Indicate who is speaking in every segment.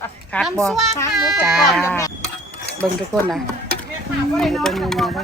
Speaker 1: คักบ่จ้าเบิ่งทุกคนนะเบิ่ง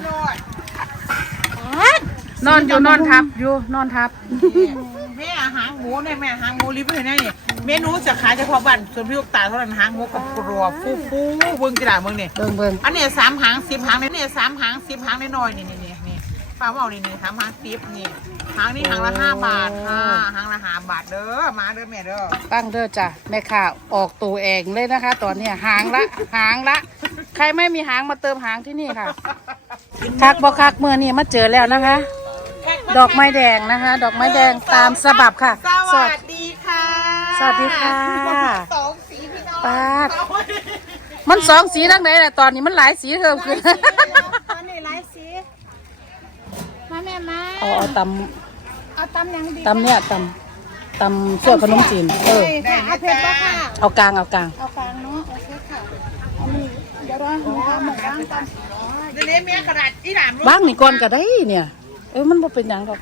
Speaker 1: นอนอยู่นอนทับอยู่นอนทับ
Speaker 2: แม่หางหมูเนี่ยแม่หางหมูริบเลยนะนี่เมนูจะขายเฉพาะบ้านส่วนพี่ลูกตาเท่านั้นหางหมูกับกรอบฟูเบิ้งจีราเบิ้งนี่
Speaker 1: เบิ่ง
Speaker 2: อันนี้3 หาง 10 หางนี่3 หาง 10 หางน้อยๆนี่ป้าเอานี่3 หาง 10นี่หางนี่หางละ5 บาทค่ะหางละ5 บาทเด้อมาเด้อแม่เด้อ
Speaker 1: ตั้งเด้อจ้ะแม่ข่าออกตัวเองเลยนะคะ ตอนนี้หางละใครไม่มีหางมาเติมหางที่นี่ค่ะคักบ่คักเมื่อนี่มาเจอแล้วนะคะ ดอกไม้แดงนะคะ ดอกไม้แดงตามสบับค่ะ
Speaker 2: สวัสดีค่ะ
Speaker 1: สวัสดีค่ะ
Speaker 2: 2 สีพี่น้อง
Speaker 1: ปาดมัน2 สีทั้งไหนแหละตอนนี้มันหลายสีเพิ่มขึ้น
Speaker 3: ตอนนี้หลายสีมาแม่มา
Speaker 1: เอา
Speaker 3: ตำยังดี
Speaker 1: ตำเนี่ยตำส่วนขนมจีน
Speaker 3: เอาเผ็ดบ้าค่ะ
Speaker 1: เอากลาง
Speaker 3: เอากลางเนาะโอเคค่ะอันนี้เดี๋ยวรอหนูทำหมูย่างกัน
Speaker 2: เดี๋ยวนี้แม่กระดาษอีหลาม
Speaker 1: บ้างนี่ก่อนก็ได้เนี่ยมันบ่เป็นหยังหรอก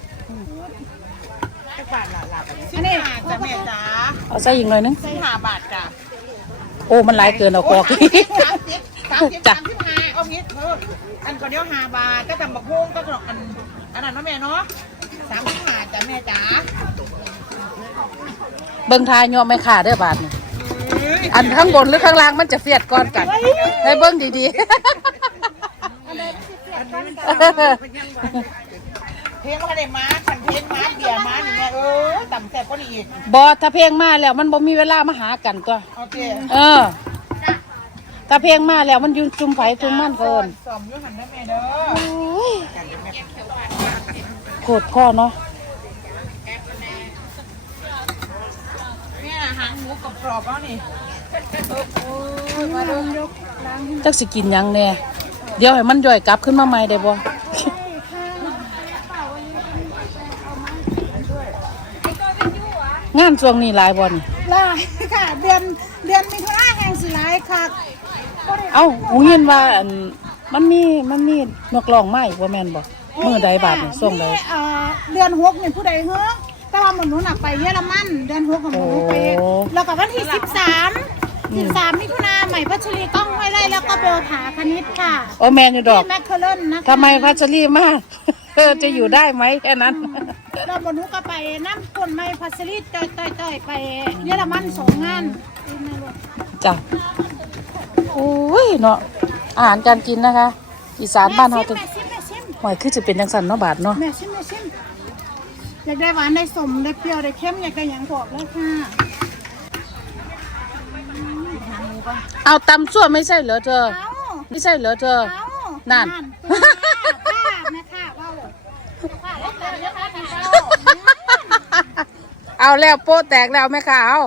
Speaker 2: อันนี้จะแม่จ๋า
Speaker 1: เอาใส่อีกหน่อยนึง
Speaker 2: 5 บาทจ้ะ
Speaker 1: โอ้มันหลายเกินเอากอก
Speaker 2: 30 35เอางี้อันก็เดียว5 บาทก็ตำบักฮุ้งก็อันนั้นเนาะแม่เนาะ35จ้ะแม่จ๋า
Speaker 1: เบิ่งทายย่อไม่ขาดเด้อบาทนี่อันข้างบนหรือข้างล่างมันจะเฟียดก้อนกันให้เบิ่งดีๆ
Speaker 2: เพลงอะไรมาขันเพลงมาเบียร์มาเนี่ยต่ำแซ่บก็ดีอีก
Speaker 1: บอถ้าเพลงมาแล้วมันบ่มีเวลามาหากันตัว
Speaker 2: โอเค
Speaker 1: ถ้าเพลงมาแล้วมันยุ่งจุ่มไผ่จุ่มมันเกิน
Speaker 2: สอมยุ่งหันได้แม่เด้
Speaker 1: อโกรธข้อเนาะ
Speaker 2: เนี่ยหางหมูกับกรอบแล้วนี่
Speaker 3: มาลงยก
Speaker 1: จักสิกินยังแน่เดี๋ยวให้มันย่อยกลับขึ้นมาใหม่ได้บ่งานช่วงนี้หลายบ่นี่
Speaker 3: หลายค่ะเดือนมีธุระแห่งสิหลายค่ะ
Speaker 1: เอ้าหูเห็นว่ามันมีนกร้องไม้บ่แม่นบ่มื้อใดบาดนี่ส่งใด
Speaker 3: เดือน6นี่ผู้ใดเฮ้อแต่ว่าหนูน่ะไปเยอรมันเดือน6ของหนูไปแล้วก็วันที่13มิถุนายนใหม่พัชรีก้องห้วยไร่แล้วก็เบลผาคณิตค่ะ
Speaker 1: โอ้แม่นอยู่ดอก
Speaker 3: แมคเคอร์เรนนะคะ
Speaker 1: ทำไมพัชรีมาจะอยู่ได้ไหมแค่นั้น
Speaker 3: แล้วหนูก็ไปน้ำคนไม่พัชรีต่อยไปเยอรมัน2 งาน
Speaker 1: จ้ะโอ้ยเนาะอาหารการกินนะคะอีสานบ้านเราจะหอยคือจะเป็นจังสันเนาะบาทเนาะ
Speaker 3: แม่ชิมอยากได้หวานได้สมได้เปรี้ยวได้เค็มอยากได้หยังบอกเลยค่ะ
Speaker 1: เอาตำซั่วไม่ใช่เหรอเธอไม่ใช่เหรอเธอนั่นเอาแล้วโป๊ะแตกแล้วแม่ค่ะเอา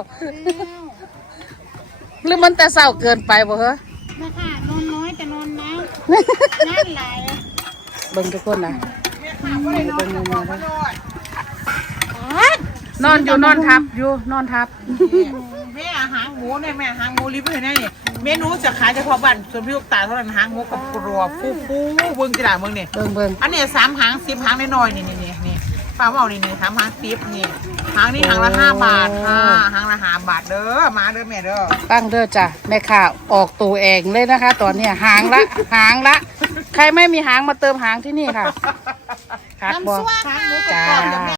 Speaker 1: หรือมันแต่เศร้าเกินไปบ่เหรอ
Speaker 3: แม่ค่ะนอนน้อยแต่นอนนะงานหลาย
Speaker 1: เบิ่งทุกคนนะนอนอยู่นอนทับอยู่นอนทับ
Speaker 2: แม่หางหมูเนี่ยแม่หางหมูริบเลยนะนี่เมนูจะขายเฉพาะบ้านส่วนพี่ลูกตาเท่านั้นหางหมูกับกรอบฟูเบิ้งจีราเบิ้งนี่
Speaker 1: เบิ่ง
Speaker 2: อันนี้3 หาง 10 หางน้อยๆนี่ป้าเอานี่3 หาง 10นี่หางนี่หางละ5 บาทค่ะหางละ5 บาทเด้อมาเด้อแม่เด้อ
Speaker 1: ตั้งเด้อจ้ะแม่ข่าออกตัวเองเลยนะคะ ตอนนี้หางละใครไม่มีหางมาเติมหางที่นี่ค่ะคักบ่
Speaker 2: จ้า